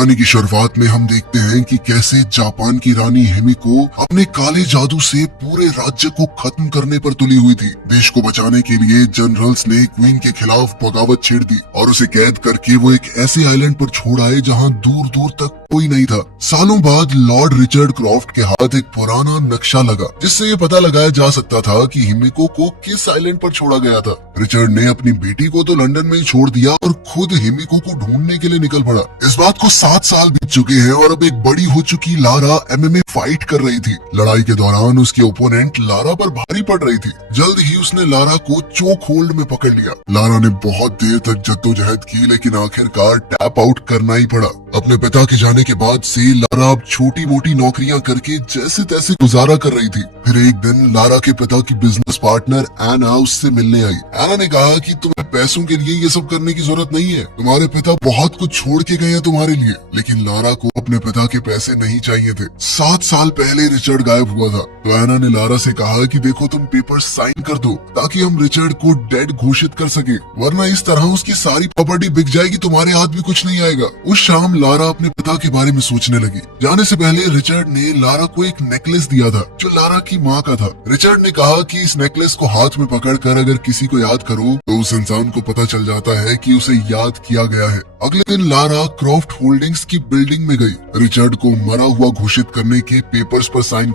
कहानी की शुरुआत में हम देखते हैं कि कैसे जापान की रानी हिमिको अपने काले जादू से पूरे राज्य को खत्म करने पर तुली हुई थी। देश को बचाने के लिए जनरल्स ने क्वीन के खिलाफ बगावत छेड़ दी और उसे कैद करके वो एक ऐसे आइलैंड पर छोड़ आए जहां दूर दूर तक कोई नहीं था। सालों बाद लॉर्ड रिचर्ड क्रॉफ्ट के हाथ एक पुराना नक्शा लगा जिससे ये पता लगाया जा सकता था कि हिमिको को किस आइलैंड पर छोड़ा गया था। रिचर्ड ने अपनी बेटी को तो लंदन में ही छोड़ दिया और खुद हिमिको को ढूंढने के लिए निकल पड़ा। इस बात को 7 साल बीत चुके हैं और अब एक बड़ी हो चुकी लारा एमएमए फाइट कर रही थी। लड़ाई के दौरान उसकी ओपोनेंट लारा पर भारी पड़ रही थी। जल्द ही उसने लारा को चोक होल्ड में पकड़ लिया। लारा ने बहुत देर तक जद्दोजहद की लेकिन आखिरकार टैप आउट करना ही पड़ा। अपने पिता के जाने के बाद से लारा अब छोटी मोटी नौकरियां करके जैसे तैसे गुजारा कर रही थी। फिर एक दिन लारा के पिता की बिजनेस पार्टनर एना उससे मिलने आई। एना ने कहा कि तुम्हें पैसों के लिए ये सब करने की जरूरत नहीं है, तुम्हारे पिता बहुत कुछ छोड़ के गए हैं तुम्हारे लिए। लेकिन लारा को अपने पिता के पैसे नहीं चाहिए थे। 7 साल पहले रिचर्ड गायब हुआ था तो एना ने लारा से कहा कि देखो तुम पेपर साइन कर दो ताकि हम रिचर्ड को डेड घोषित कर सके, वरना इस तरह उसकी सारी प्रॉपर्टी बिक जाएगी, तुम्हारे हाथ भी कुछ नहीं आएगा। उस शाम लारा अपने पिता के बारे में सोचने लगी। जाने से पहले रिचर्ड ने लारा को एक नेकलेस दिया था जो लारा की माँ का था। रिचर्ड ने कहा कि इस नेकलेस को हाथ में पकड़कर अगर किसी को याद करो तो उस इंसान को पता चल जाता है कि उसे याद किया गया है। अगले दिन लारा क्रॉफ्ट होल्डिंग्स की बिल्डिंग में गई रिचर्ड को मरा हुआ घोषित करने के पेपर्स पर साइन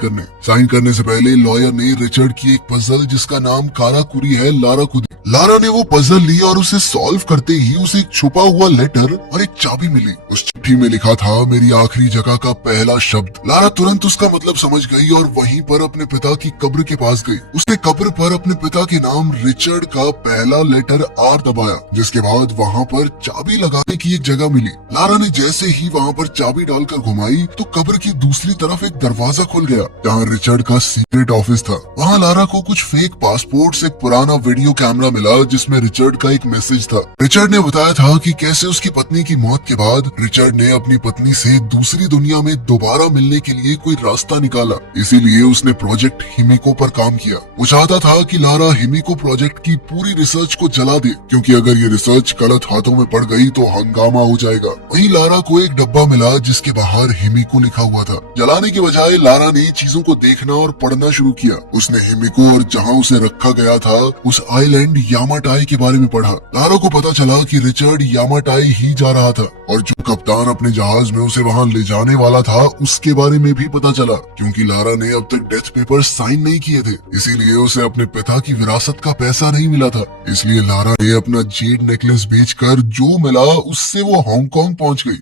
करने से पहले लॉयर ने रिचर्ड की एक पजल जिसका नाम काराकुरी है लारा को दी। लारा ने वो पजल ली और उसे सॉल्व करते ही उसे एक छुपा हुआ लेटर और एक चाबी मिली। उस चिट्ठी में लिखा था मेरी आखिरी जगह का पहला शब्द। लारा तुरंत उसका मतलब समझ गई और वहीं पर अपने पिता की कब्र के पास गई। उसने कब्र पर अपने पिता के नाम रिचर्ड का पहला लेटर आर दबाया, जिसके बाद वहाँ पर चाबी लगाने की एक जगह मिली। लारा ने जैसे ही वहाँ पर चाबी डालकर घुमाई तो कब्र की दूसरी तरफ एक दरवाजा खुल गया जहाँ रिचर्ड का सीक्रेट ऑफिस था। वहाँ लारा को कुछ फेक पासपोर्ट्स, एक पुराना वीडियो कैमरा मिला जिसमें रिचर्ड का एक मैसेज था। रिचर्ड ने बताया था कि कैसे उसकी पत्नी की मौत के बाद रिचर्ड ने अपनी पत्नी से दूसरी दुनिया में दोबारा मिलने के लिए कोई रास्ता निकाला, इसीलिए उसने प्रोजेक्ट हिमिको पर काम किया। वो चाहता था कि लारा हिमिको प्रोजेक्ट की पूरी रिसर्च को जला दे, क्योंकि अगर ये रिसर्च गलत हाथों में पड़ गई तो हंगामा हो जाएगा। वहीं लारा को एक डब्बा मिला जिसके बाहर हिमिको लिखा हुआ था। जलाने के बजाय लारा ने चीजों को देखना और पढ़ना शुरू किया। उसने हिमिको और जहाँ उसे रखा गया था उस आइलैंड यामाटाई के बारे में पढ़ा। लारा को पता चला कि रिचर्ड यामाटाई ही जा रहा था और जो कप्तान अपने जहाज में उसे वहाँ ले जाने वाला था उसके बारे में भी पता चला, क्योंकि लारा ने अब तक डेथ पेपर साइन नहीं किए थे, इसीलिए उसे अपने पिता की विरासत का पैसा नहीं मिला था। इसलिए लारा ने अपना जेड नेकलेस बेचकर जो मिला उससे वो हांगकांग पहुंच गई।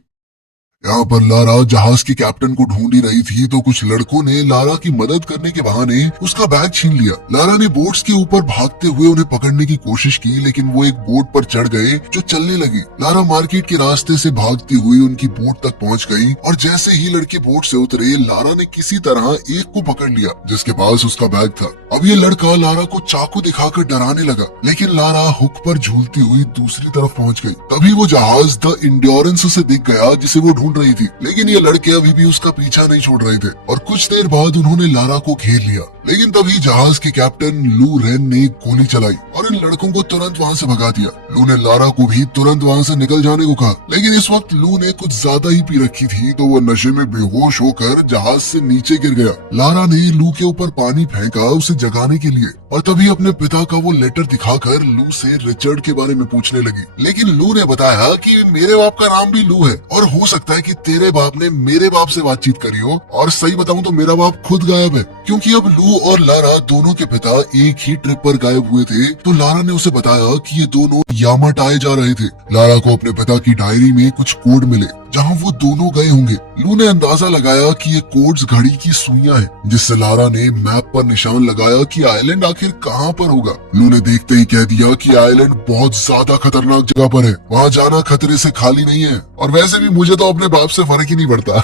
यहाँ पर लारा जहाज के कैप्टन को ढूंढ ही रही थी तो कुछ लड़कों ने लारा की मदद करने के बहाने उसका बैग छीन लिया। लारा ने बोट्स के ऊपर भागते हुए उन्हें पकड़ने की कोशिश की लेकिन वो एक बोट पर चढ़ गए जो चलने लगी। लारा मार्केट के रास्ते से भागती हुई उनकी बोट तक पहुँच गई और जैसे ही लड़के बोट से उतरे लारा ने किसी तरह एक को पकड़ लिया जिसके पास उसका बैग था। अब ये लड़का लारा को चाकू दिखाकर डराने लगा लेकिन लारा हुक पर झूलती हुई दूसरी तरफ पहुँच गई। तभी वो जहाज द इंड्योरेंस उसे दिख गया जिसे वो ढूंढ रही थी, लेकिन ये लड़के अभी भी उसका पीछा नहीं छोड़ रहे थे और कुछ देर बाद उन्होंने लारा को घेर लिया। लेकिन तभी जहाज के कैप्टन लू रेन ने गोली चलाई और इन लड़कों को तुरंत वहाँ से भगा दिया। लू ने लारा को भी तुरंत वहाँ से निकल जाने को कहा, लेकिन इस वक्त लू ने कुछ ज्यादा ही पी रखी थी तो वो नशे में बेहोश होकर जहाज से नीचे गिर गया। लारा ने लू के ऊपर पानी फेंका उसे जगाने के लिए और तभी अपने पिता का वो लेटर दिखाकर लू से रिचर्ड के बारे में पूछने लगी। लेकिन लू ने बताया कि मेरे बाप का नाम भी लू है और हो सकता है कि तेरे बाप ने मेरे बाप से बातचीत करी हो, और सही बताऊं तो मेरा बाप खुद गायब है, क्योंकि अब लू और लारा दोनों के पिता एक ही ट्रिप पर गायब हुए थे। तो लारा ने उसे बताया कि ये दोनों यामाटाई जा रहे थे। लारा को अपने पिता की डायरी में कुछ कोड मिले जहाँ वो दोनों गए होंगे। लू ने अंदाजा लगाया कि ये कोड्स घड़ी की सुइयां हैं, जिससे लारा ने मैप पर निशान लगाया कि आइलैंड आखिर कहाँ पर होगा। लू ने देखते ही कह दिया कि आइलैंड बहुत ज्यादा खतरनाक जगह पर है, वहाँ जाना खतरे से खाली नहीं है, और वैसे भी मुझे तो अपने बाप से फर्क ही नहीं पड़ता।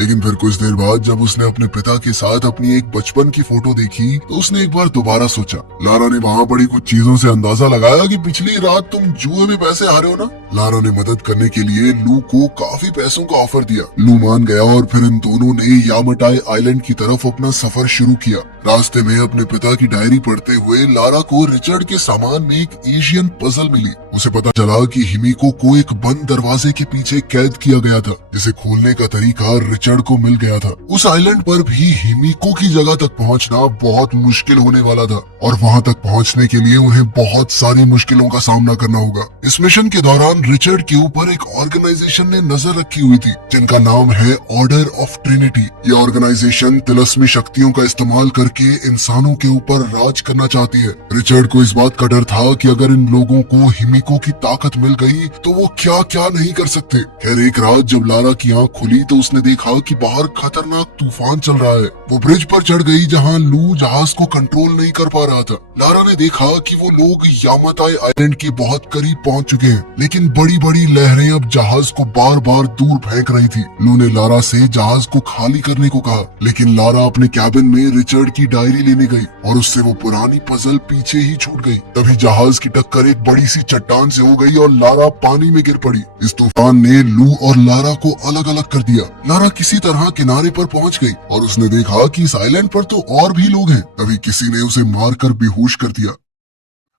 लेकिन फिर कुछ देर बाद जब उसने अपने पिता के साथ अपनी एक बचपन की फोटो देखी तो उसने एक बार दोबारा सोचा। लारा ने वहाँ पड़ी कुछ चीजों से अंदाजा लगाया कि पिछली रात तुम जुए में पैसे हारे हो ना। लारा ने मदद करने के लिए लू को काफी पैसों का ऑफर दिया। लू मान गया और फिर इन दोनों ने यामाटाई आइलैंड की तरफ अपना सफर शुरू किया। रास्ते में अपने पिता की डायरी पढ़ते हुए लारा को रिचर्ड के सामान में एक एशियन पजल मिली। उसे पता चला कि हिमिको को एक बंद दरवाजे के पीछे कैद किया गया था, जिसे खोलने का तरीका रिचर्ड को मिल गया था। उस आइलैंड पर भी हिमिको की जगह तक पहुंचना बहुत मुश्किल होने वाला था और वहां तक पहुंचने के लिए उन्हें बहुत सारी मुश्किलों का सामना करना होगा। इस मिशन के दौरान रिचर्ड के ऊपर एक ऑर्गेनाइजेशन ने नजर रखी हुई थी, जिनका नाम है ऑर्डर ऑफ ट्रिनिटी। ये ऑर्गेनाइजेशन तिलस्मी शक्तियों का इस्तेमाल करके इंसानों के ऊपर राज करना चाहती है। रिचर्ड को इस बात का डर था कि अगर इन लोगों को हिमिको की ताकत मिल गई तो वो क्या क्या नहीं कर सकते। खैर एक रात जब लारा की आंख खुली तो उसने देखा कि बाहर खतरनाक तूफान चल रहा है। वो ब्रिज पर चढ़ गई जहां लू जहाज को कंट्रोल नहीं कर पा रहा था। लारा ने देखा कि वो लोग यामाताई आइलैंड के बहुत करीब पहुंच चुके हैं, लेकिन बड़ी बड़ी लहरें अब जहाज को बार बार दूर फेंक रही थी। लू ने लारा से जहाज को खाली करने को कहा, लेकिन लारा अपने कैबिन में रिचर्ड की डायरी लेने गई और उससे वो पुरानी पजल पीछे ही छूट गई। तभी जहाज की टक्कर एक बड़ी सी चट्टान से हो गई और लारा पानी में गिर पड़ी। इस तूफान ने लू और लारा को अलग अलग कर दिया। लारा किसी तरह किनारे पर पहुंच गई और उसने देखा कि इस आइलैंड पर तो और भी लोग हैं। तभी किसी ने उसे मारकर बेहोश कर दिया।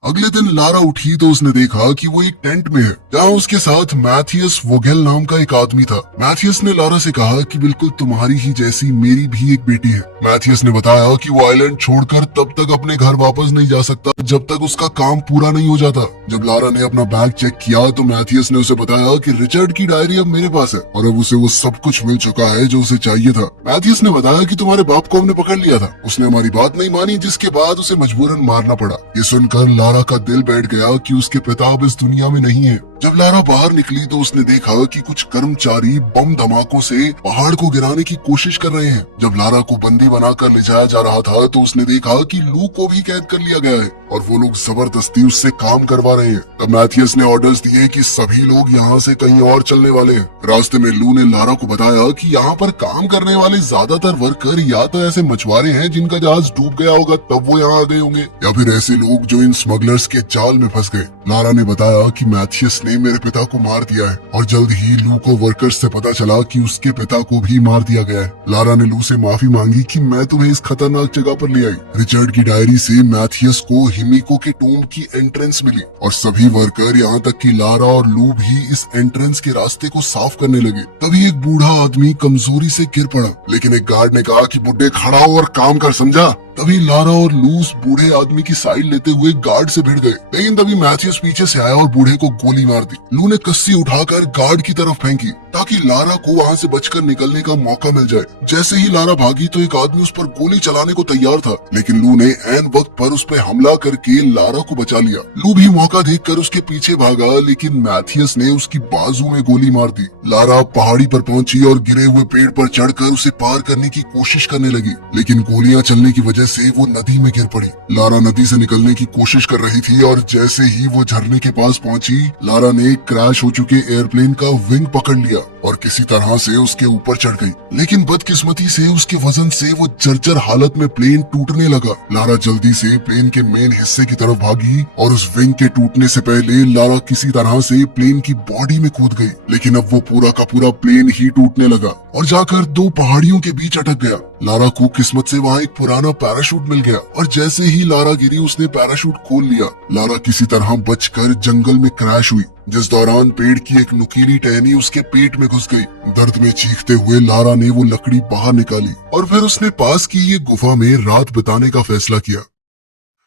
अगले दिन लारा उठी तो उसने देखा कि वो एक टेंट में है, जहाँ उसके साथ मैथियस वोगेल नाम का एक आदमी था। मैथियस ने लारा से कहा कि बिल्कुल तुम्हारी ही जैसी मेरी भी एक बेटी है। मैथियस ने बताया कि वो आइलैंड छोड़कर तब तक अपने घर वापस नहीं जा सकता जब तक उसका काम पूरा नहीं हो जाता। जब लारा ने अपना बैग चेक किया तो मैथियस ने उसे बताया कि रिचर्ड की डायरी अब मेरे पास है और अब उसे वो सब कुछ मिल चुका है जो उसे चाहिए था। मैथियस ने बताया कि तुम्हारे बाप को हमने पकड़ लिया था, उसने हमारी बात नहीं मानी, जिसके बाद उसे मजबूरन मारना पड़ा। ये सुनकर लारा का दिल बैठ गया कि उसके पिता अब इस दुनिया में नहीं है। जब लारा बाहर निकली तो उसने देखा कि कुछ कर्मचारी बम धमाकों से पहाड़ को गिराने की कोशिश कर रहे हैं। जब लारा को बंदी बनाकर ले जाया जा रहा था तो उसने देखा कि लू को भी कैद कर लिया गया है और वो लोग जबरदस्ती उससे काम करवा रहे हैं। तब मैथियस ने ऑर्डर्स दिए कि सभी लोग यहाँ से कहीं और चलने वाले हैं। रास्ते में लू ने लारा को बताया कि यहाँ पर काम करने वाले ज्यादातर वर्कर या तो ऐसे मछुआरे हैं जिनका जहाज डूब गया होगा तब वो यहाँ आ गए होंगे, या फिर ऐसे लोग जो इन स्मगलर्स के जाल में फंस गए। लारा ने बताया कि मैथियस ने मेरे पिता को मार दिया है और जल्द ही लू को वर्कर्स से पता चला कि उसके पिता को भी मार दिया गया है। लारा ने लू से माफी मांगी कि मैं तुम्हें इस खतरनाक जगह पर ले आई। रिचर्ड की डायरी से मैथियस को हिमिको के टूम की एंट्रेंस मिली और सभी वर्कर यहाँ तक कि लारा और लू भी इस एंट्रेंस के रास्ते को साफ करने लगे। तभी एक बूढ़ा आदमी कमजोरी से गिर पड़ा, लेकिन एक गार्ड ने कहा कि बुड्ढे खड़ा हो और काम कर, समझा। तभी लारा और लू उस बूढ़े आदमी की साइड लेते हुए गार्ड से भिड़ गए, लेकिन तभी मैथियस पीछे से आया और बूढ़े को गोली मार दी। लू ने कस्सी उठाकर गार्ड की तरफ फेंकी ताकि लारा को वहाँ से बचकर निकलने का मौका मिल जाए। जैसे ही लारा भागी तो एक आदमी उस पर गोली चलाने को तैयार था, लेकिन लू ने ऐन वक्त पर उस पर हमला करके लारा को बचा लिया। लू भी मौका देखकर उसके पीछे भागा, लेकिन मैथियस ने उसकी बाजू में गोली मार दी। लारा पहाड़ी पर पहुंची और गिरे हुए पेड़ पर चढ़कर उसे पार करने की कोशिश करने लगी, लेकिन गोलियां चलने की वजह से वो नदी में गिर पड़ी। लारा नदी से निकलने की कोशिश कर रही थी और जैसे ही वो झरने के पास पहुंची, लारा ने क्रैश हो चुके एयरप्लेन का विंग पकड़ लिया और किसी तरह से उसके ऊपर चढ़ गई, लेकिन बदकिस्मती से उसके वजन से वो जर्जर हालत में प्लेन टूटने लगा। लारा जल्दी से प्लेन के मेन हिस्से की तरफ भागी और उस विंग के टूटने से पहले लारा किसी तरह से प्लेन की बॉडी में कूद गई, लेकिन अब वो पूरा का पूरा प्लेन ही टूटने लगा और जाकर दो पहाड़ियों के बीच अटक गया। लारा को किस्मत से वहाँ एक पुराना पैराशूट मिल गया और जैसे ही लारा गिरी उसने पैराशूट खोल लिया। लारा किसी तरह बचकर जंगल में क्रैश हुई, जिस दौरान पेड़ की एक नुकीली टहनी उसके पेट में घुस गई। दर्द में चीखते हुए लारा ने वो लकड़ी बाहर निकाली और फिर उसने पास की ये गुफा में रात बिताने का फैसला किया।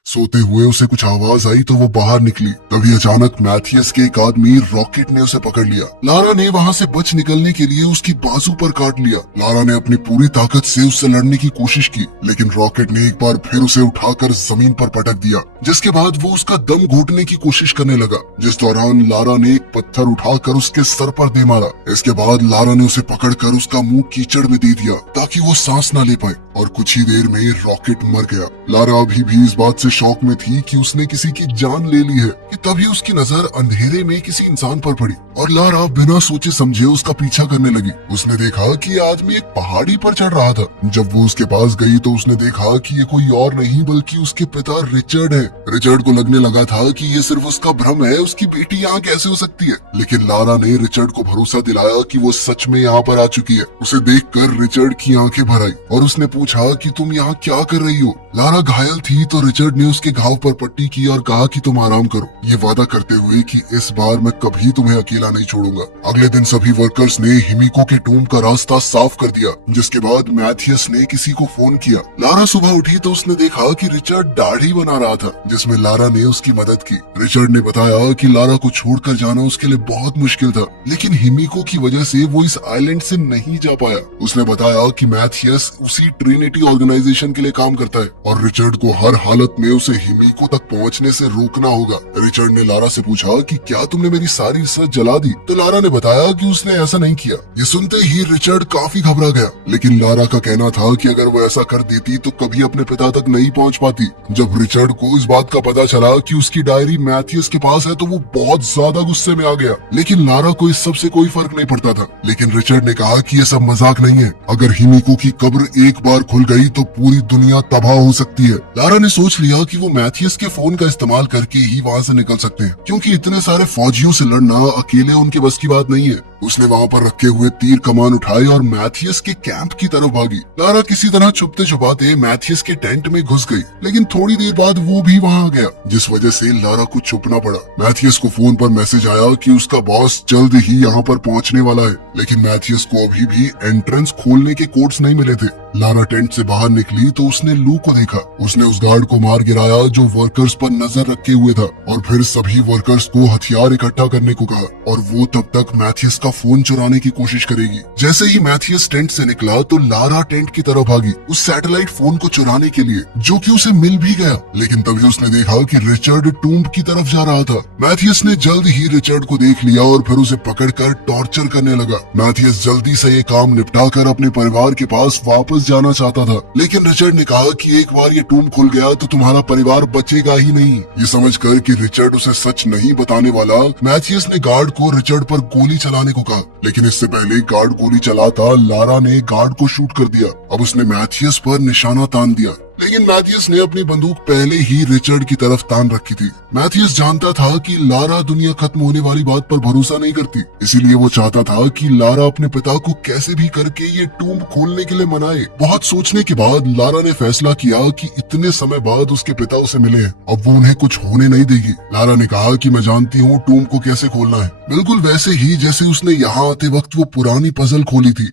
सोते हुए उसे कुछ आवाज आई तो वो बाहर निकली। तभी अचानक मैथियस के एक आदमी रॉकेट ने उसे पकड़ लिया। लारा ने वहाँ से बच निकलने के लिए उसकी बाजू पर काट लिया। लारा ने अपनी पूरी ताकत से उससे लड़ने की कोशिश की, लेकिन रॉकेट ने एक बार फिर उसे उठाकर जमीन पर पटक दिया, जिसके बाद वो उसका दम घोटने की कोशिश करने लगा, जिस दौरान लारा ने एक पत्थर उठाकर उसके सर पर दे मारा। इसके बाद लारा ने उसे पकड़कर उसका मुंह कीचड़ में दे दिया ताकि वो सांस न ले पाए और कुछ ही देर में रॉकेट मर गया। लारा अभी भी इस बात से शौक में थी कि उसने किसी की जान ले ली है कि तभी उसकी नजर अंधेरे में किसी इंसान पर पड़ी और लारा बिना सोचे समझे उसका पीछा करने लगी। उसने देखा कि ये आदमी एक पहाड़ी पर चढ़ रहा था। जब वो उसके पास गई तो उसने देखा कि ये कोई और नहीं बल्कि उसके पिता रिचर्ड है। रिचर्ड को लगने लगा था कि ये सिर्फ उसका भ्रम है, उसकी बेटी यहाँ कैसे हो सकती है। लेकिन लारा ने रिचर्ड को भरोसा दिलाया कि वो सच में यहाँ पर आ चुकी है। उसे देखकर रिचर्ड की आंखें भर आई और उसने पूछा कि तुम यहाँ क्या कर रही हो। लारा घायल थी तो रिचर्ड ने उसके घाव पर पट्टी की और कहा कि तुम आराम करो, ये वादा करते हुए कि इस बार मैं कभी तुम्हें अकेला नहीं छोड़ूंगा। अगले दिन सभी वर्कर्स ने हिमिको के टूम का रास्ता साफ कर दिया, जिसके बाद मैथियस ने किसी को फोन किया। लारा सुबह उठी तो उसने देखा कि रिचर्ड दाढ़ी बना रहा था, जिसमें लारा ने उसकी मदद की। रिचर्ड ने बताया कि लारा को छोड़कर जाना उसके लिए बहुत मुश्किल था, लेकिन हिमिको की वजह से वो इस आइलैंड से नहीं जा पाया। उसने बताया कि मैथियस उसी ट्रिनिटी ऑर्गेनाइजेशन के लिए काम करता है और रिचर्ड को हर हालत में उसे हिमिको तक पहुंचने से रोकना होगा। रिचर्ड ने लारा से पूछा कि क्या तुमने मेरी सारी रिसर्च जला दी, तो लारा ने बताया कि उसने ऐसा नहीं किया। ये सुनते ही रिचर्ड काफी घबरा गया, लेकिन लारा का कहना था कि अगर वो ऐसा कर देती तो कभी अपने पिता तक नहीं पहुंच पाती। जब रिचर्ड को इस बात का पता चला कि उसकी डायरी मैथियस के पास है तो वो बहुत ज्यादा गुस्से में आ गया, लेकिन लारा को इस सब से कोई फर्क नहीं पड़ता था। लेकिन रिचर्ड ने कहा कि ये सब मजाक नहीं है, अगर हिमिको की कब्र एक बार खुल गई तो पूरी दुनिया तबाह हो सकती है। लारा ने सोच लिया कि वो मैथियस के फोन का इस्तेमाल करके ही वहाँ से निकल सकते हैं, क्योंकि इतने सारे फौजियों से लड़ना अकेले उनके बस की बात नहीं है। उसने वहाँ पर रखे हुए तीर कमान उठाए और मैथियस के कैंप की तरफ भागी। लारा किसी तरह छुपते छुपाते मैथियस के टेंट में घुस गई, लेकिन थोड़ी देर बाद वो भी वहाँ आ गया, जिस वजह से लारा को छुपना पड़ा। मैथियस को फोन पर मैसेज आया कि उसका बॉस जल्द ही यहाँ पर पहुँचने वाला है, लेकिन मैथियस को अभी भी एंट्रेंस खोलने के कोड्स नहीं मिले थे। लारा टेंट से बाहर निकली तो उसने लू को देखा। उसने उस गार्ड को मार गिराया जो वर्कर्स पर नजर रखे हुए था, और फिर सभी वर्कर्स को हथियार इकट्ठा करने को कहा और वो तब तक मैथियस का फोन चुराने की कोशिश करेगी। जैसे ही मैथियस टेंट से निकला तो लारा टेंट की तरफ भागी उस सैटेलाइट फोन को चुराने के लिए, जो कि उसे मिल भी गया। लेकिन तभी उसने देखा कि रिचर्ड टूम्ब की तरफ जा रहा था। मैथियस ने जल्द ही रिचर्ड को देख लिया और फिर उसे पकड़कर टॉर्चर करने लगा। मैथियस जल्दी से ये काम निपटाकर अपने परिवार के पास वापस जाना चाहता था, लेकिन रिचर्ड ने कहा कि एक बार ये टूम्ब खुल गया तो तुम्हारा परिवार बचेगा ही नहीं। ये समझकर कि रिचर्ड उसे सच नहीं बताने वाला, मैथियस ने गार्ड को रिचर्ड पर गोली चलाने को कहा, लेकिन इससे पहले गार्ड गोली चलाता लारा ने गार्ड को शूट कर दिया। अब उसने मैथियस पर निशाना तान दिया, लेकिन मैथियस ने अपनी बंदूक पहले ही रिचर्ड की तरफ तान रखी थी। मैथियस जानता था कि लारा दुनिया खत्म होने वाली बात पर भरोसा नहीं करती, इसीलिए वो चाहता था कि लारा अपने पिता को कैसे भी करके ये टूम्ब खोलने के लिए मनाए। बहुत सोचने के बाद लारा ने फैसला किया कि इतने समय बाद उसके पिता उसे मिले हैं, अब वो उन्हें कुछ होने नहीं देगी। लारा ने कहा कि मैं जानती हूँ टूम्ब को कैसे खोलना है, बिल्कुल वैसे ही जैसे उसने यहाँ आते वक्त वो पुरानी पजल खोली थी।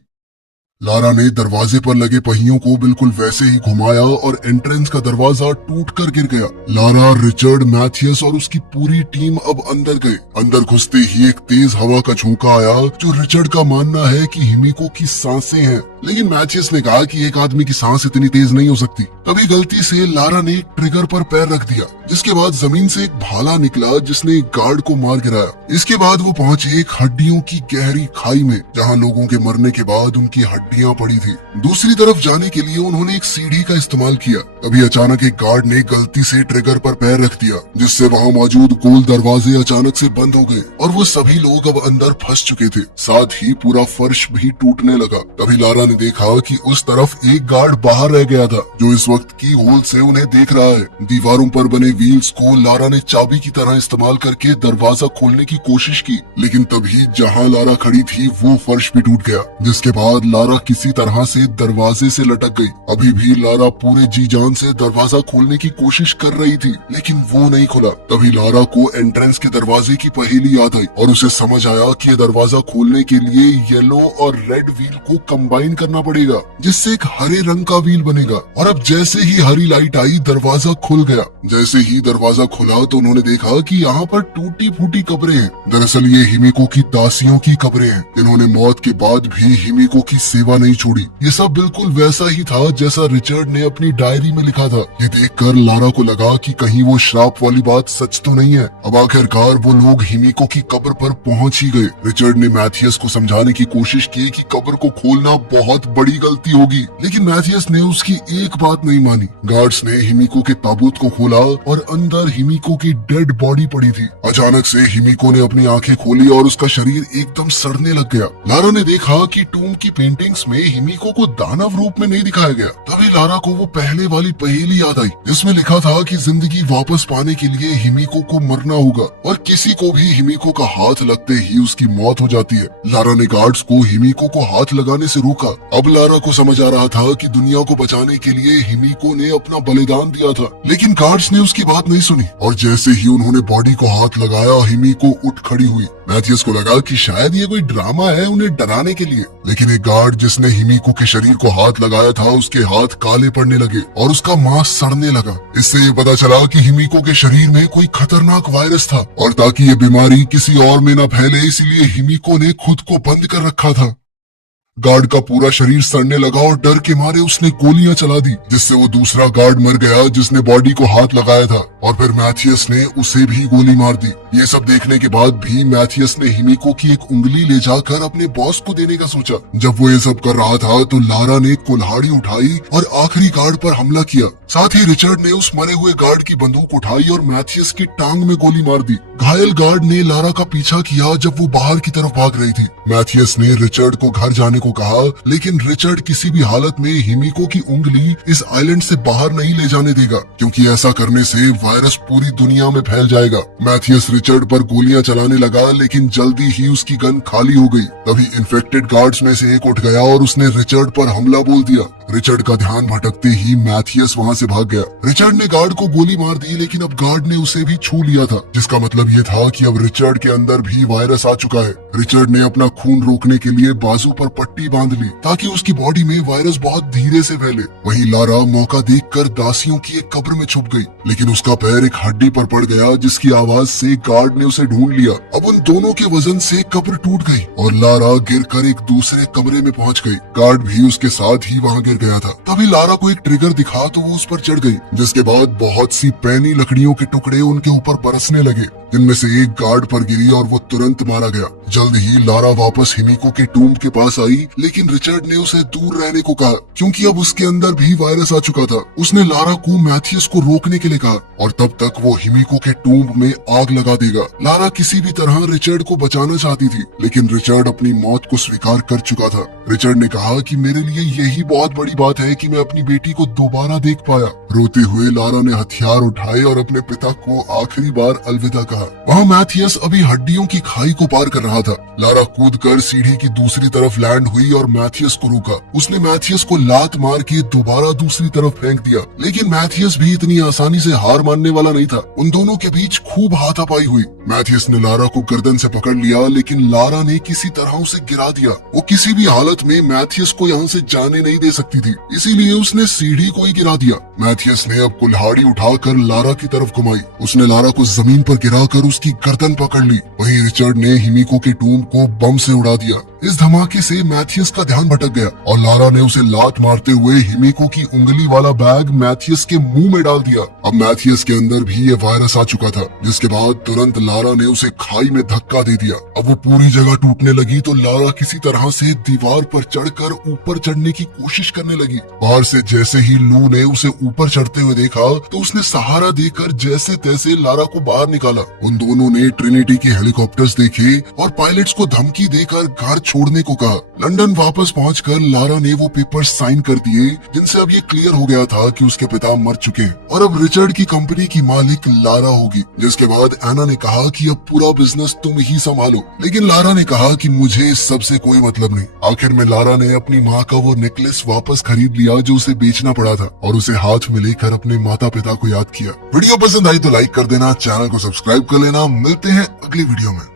लारा ने दरवाजे पर लगे पहियों को बिल्कुल वैसे ही घुमाया और एंट्रेंस का दरवाजा टूटकर गिर गया। लारा, रिचर्ड, मैथियस और उसकी पूरी टीम अब अंदर गए। अंदर घुसते ही एक तेज हवा का झोंका आया, जो रिचर्ड का मानना है कि हिमिको की सांसें हैं, लेकिन मैथियस ने कहा कि एक आदमी की सांस इतनी तेज नहीं हो सकती। तभी गलती से लारा ने ट्रिगर पर पैर रख दिया, जिसके बाद जमीन से एक भाला निकला जिसने एक गार्ड को मार गिराया। इसके बाद वो पहुंचे एक हड्डियों की गहरी खाई में, जहां लोगों के मरने के बाद उनकी हड्डियां पड़ी थी। दूसरी तरफ जाने के लिए उन्होंने एक सीढ़ी का इस्तेमाल किया। तभी अचानक एक गार्ड ने गलती से ट्रिगर पर पैर रख दिया, जिससे वहाँ मौजूद गोल दरवाजे अचानक से बंद हो गए और वो सभी लोग अब अंदर फंस चुके थे। साथ ही पूरा फर्श भी टूटने लगा। तभी लारा ने देखा कि उस तरफ एक गार्ड बाहर रह गया था, जो इस वक्त की होल से उन्हें देख रहा है। दीवारों पर बने व्हील्स को लारा ने चाबी की तरह इस्तेमाल करके दरवाजा खोलने की कोशिश की, लेकिन तभी जहाँ लारा खड़ी थी वो फर्श भी टूट गया, जिसके बाद लारा किसी तरह से दरवाजे से लटक गई। अभी भी लारा पूरे जी जान से दरवाजा खोलने की कोशिश कर रही थी, लेकिन वो नहीं खुला। तभी लारा को एंट्रेंस के दरवाजे की पहेली याद आई और उसे समझ आया कि दरवाजा खोलने के लिए येलो और रेड व्हील को कंबाइन करना पड़ेगा, जिससे एक हरे रंग का व्हील बनेगा। और अब जैसे ही हरी लाइट आई, दरवाजा खुल गया। जैसे ही दरवाजा खुला तो उन्होंने देखा कि यहाँ पर टूटी फूटी कब्रें हैं। दरअसल ये हिमिको की दासियों की कब्रें हैं, जिन्होंने मौत के बाद भी हिमिको की सेवा सिवा नहीं छोड़ी। ये सब बिल्कुल वैसा ही था जैसा रिचर्ड ने अपनी डायरी में लिखा था। ये देखकर लारा को लगा कि कहीं वो श्राप वाली बात सच तो नहीं है। अब आखिरकार वो लोग हिमिको की कब्र पर पहुंच ही गए। रिचर्ड ने मैथियस को समझाने की कोशिश की कि कब्र को खोलना बहुत बड़ी गलती होगी, लेकिन मैथियस ने उसकी एक बात नहीं मानी। गार्ड्स ने हिमिको के ताबूत को खोला और अंदर हिमिको की डेड बॉडी पड़ी थी। अचानक से हिमिको ने अपनी आंखें खोली और उसका शरीर एकदम सड़ने लग गया। लारा ने देखा कि टूम की पेंटिंग्स में हिमिको को दानव रूप में नहीं दिखाया गया। तभी लारा को वो पहले वाली पहेली याद आई जिसमें लिखा था कि जिंदगी वापस पाने के लिए हिमिको को मरना होगा और किसी को भी हिमिको का हाथ लगते ही उसकी मौत हो जाती है। लारा ने गार्ड्स को हिमिको को हाथ लगाने से रोका। अब लारा को समझ आ रहा था कि दुनिया को बचाने के लिए हिमिको ने अपना बलिदान दिया था, लेकिन गार्ड्स ने उसकी बात नहीं सुनी और जैसे ही उन्होंने बॉडी को हाथ लगाया हिमिको उठ खड़ी हुई। मैथियस को लगा कि शायद ये कोई ड्रामा है उन्हें डराने के लिए, लेकिन एक गार्ड जिसने हिमिको के शरीर को हाथ लगाया था उसके हाथ काले पड़ने लगे और उसका मांस सड़ने लगा। इससे ये पता चला कि हिमिको के शरीर में कोई खतरनाक वायरस था और ताकि ये बीमारी किसी और में न फैले इसलिए हिमिको ने खुद को बंद कर रखा था। गार्ड का पूरा शरीर सड़ने लगा और डर के मारे उसने गोलियां चला दी, जिससे वो दूसरा गार्ड मर गया जिसने बॉडी को हाथ लगाया था और फिर मैथियस ने उसे भी गोली मार दी। ये सब देखने के बाद भी मैथियस ने हिमिको की एक उंगली ले जाकर अपने बॉस को देने का सोचा। जब वो ये सब कर रहा था तो लारा ने कुल्हाड़ी उठाई और आखिरी गार्ड पर हमला किया। साथ ही रिचर्ड ने उस मरे हुए गार्ड की बंदूक उठाई और मैथियस की टांग में गोली मार दी। घायल गार्ड ने लारा का पीछा किया जब वो बाहर की तरफ भाग रही थी। मैथियस ने रिचर्ड को घर जाने को कहा, लेकिन रिचर्ड किसी भी हालत में हिमिको की उंगली इस आइलैंड से बाहर नहीं ले जाने देगा, क्योंकि ऐसा करने से वायरस पूरी दुनिया में फैल जाएगा। मैथियस रिचर्ड पर गोलियां चलाने लगा, लेकिन जल्दी ही उसकी गन खाली हो गई। तभी इन्फेक्टेड गार्ड्स में से एक उठ गया और उसने रिचर्ड पर हमला बोल दिया। रिचर्ड का ध्यान भटकते ही मैथियस वहाँ से भाग गया। रिचर्ड ने गार्ड को गोली मार दी, लेकिन अब गार्ड ने उसे भी छू लिया था, जिसका मतलब ये था कि अब रिचर्ड के अंदर भी वायरस आ चुका है। रिचर्ड ने अपना खून रोकने के लिए बाजू पर पट्टी बांध ली ताकि उसकी बॉडी में वायरस बहुत धीरे से फैले। वहीं लारा मौका देखकर दासियों की एक कब्र में छुप गई, लेकिन उसका पैर एक हड्डी पर पड़ गया जिसकी आवाज से गार्ड ने उसे ढूंढ लिया। अब उन दोनों के वजन से कब्र टूट गई और लारा गिरकर एक दूसरे कमरे में पहुंच गई। गार्ड भी उसके साथ ही वहां गिर गया था। तभी लारा को एक ट्रिगर दिखा तो वो उस पर चढ़ गई, जिसके बाद बहुत सी पैनी लकड़ियों के टुकड़े उनके ऊपर बरसने लगे, जिनमें से एक गार्ड पर गिरी और वो तुरंत मारा गया। जल्द ही लारा वापस हिमिको के टूम के पास आई, लेकिन रिचर्ड ने उसे दूर रहने को कहा क्योंकि अब उसके अंदर भी वायरस आ चुका था। उसने लारा को मैथियस को रोकने के लिए कहा और तब तक वो हिमिको के टूम में आग लगा देगा। लारा किसी भी तरह रिचर्ड को बचाना चाहती थी, लेकिन रिचर्ड अपनी मौत को स्वीकार कर चुका था। रिचर्ड ने कहा कि मेरे लिए यही बहुत बड़ी बात है कि मैं अपनी बेटी को दोबारा देख पाया। रोते हुए लारा ने हथियार उठाए और अपने पिता को आखिरी बार अलविदा कहा। वहाँ मैथियस अभी हड्डियों की खाई को पार कर रहा था। लारा कूदकर सीढ़ी की दूसरी तरफ लैंड हुई और मैथियस को रोका। उसने मैथियस को लात मार के दोबारा दूसरी तरफ फेंक दिया, लेकिन मैथियस भी इतनी आसानी से हार मानने वाला नहीं था। उन दोनों के बीच खूब हाथापाई हुई। मैथियस ने लारा को गर्दन से पकड़ लिया, लेकिन लारा ने किसी तरह उसे गिरा दिया। वो किसी भी हालत में मैथियस को यहाँ से जाने नहीं दे सकती थी, इसीलिए उसने सीढ़ी को ही गिरा दिया। मैथियस ने अब कुल्हाड़ी उठाकर लारा की तरफ घुमाई। उसने लारा को जमीन पर गिराकर उसकी गर्दन पकड़ ली। वहीं रिचर्ड ने हिमिको के टूम को बम से उड़ा दिया। इस धमाके से मैथियस का ध्यान भटक गया और लारा ने उसे लात मारते हुए हिमिको की उंगली वाला बैग मैथियस के मुंह में डाल दिया। अब मैथियस के अंदर भी ये वायरस आ चुका था, जिसके बाद तुरंत लारा ने उसे खाई में धक्का दे दिया। अब वो पूरी जगह टूटने लगी तो लारा किसी तरह से दीवार पर चढ़कर ऊपर चढ़ने की कोशिश करने लगी। बाहर से जैसे ही लू ने उसे ऊपर चढ़ते हुए देखा तो उसने सहारा देकर जैसे तैसे लारा को बाहर निकाला। उन दोनों ने ट्रिनिटी के हेलीकॉप्टर्स देखे और पायलट्स को धमकी देकर घर छोड़ने को कहा। लंदन वापस पहुंचकर लारा ने वो पेपर साइन कर दिए, जिनसे अब ये क्लियर हो गया था कि उसके पिता मर चुके हैं और अब रिचर्ड की कंपनी की मालिक लारा होगी। जिसके बाद एना ने कहा कि अब पूरा बिजनेस तुम ही संभालो, लेकिन लारा ने कहा कि मुझे इस सब से कोई मतलब नहीं। आखिर में लारा ने अपनी माँ का वो नेकलेस वापस खरीद लिया जो उसे बेचना पड़ा था और उसे हाथ में लेकर अपने माता पिता को याद किया। वीडियो पसंद आई तो लाइक कर देना, चैनल को सब्सक्राइब कर लेना। मिलते हैं अगली वीडियो में।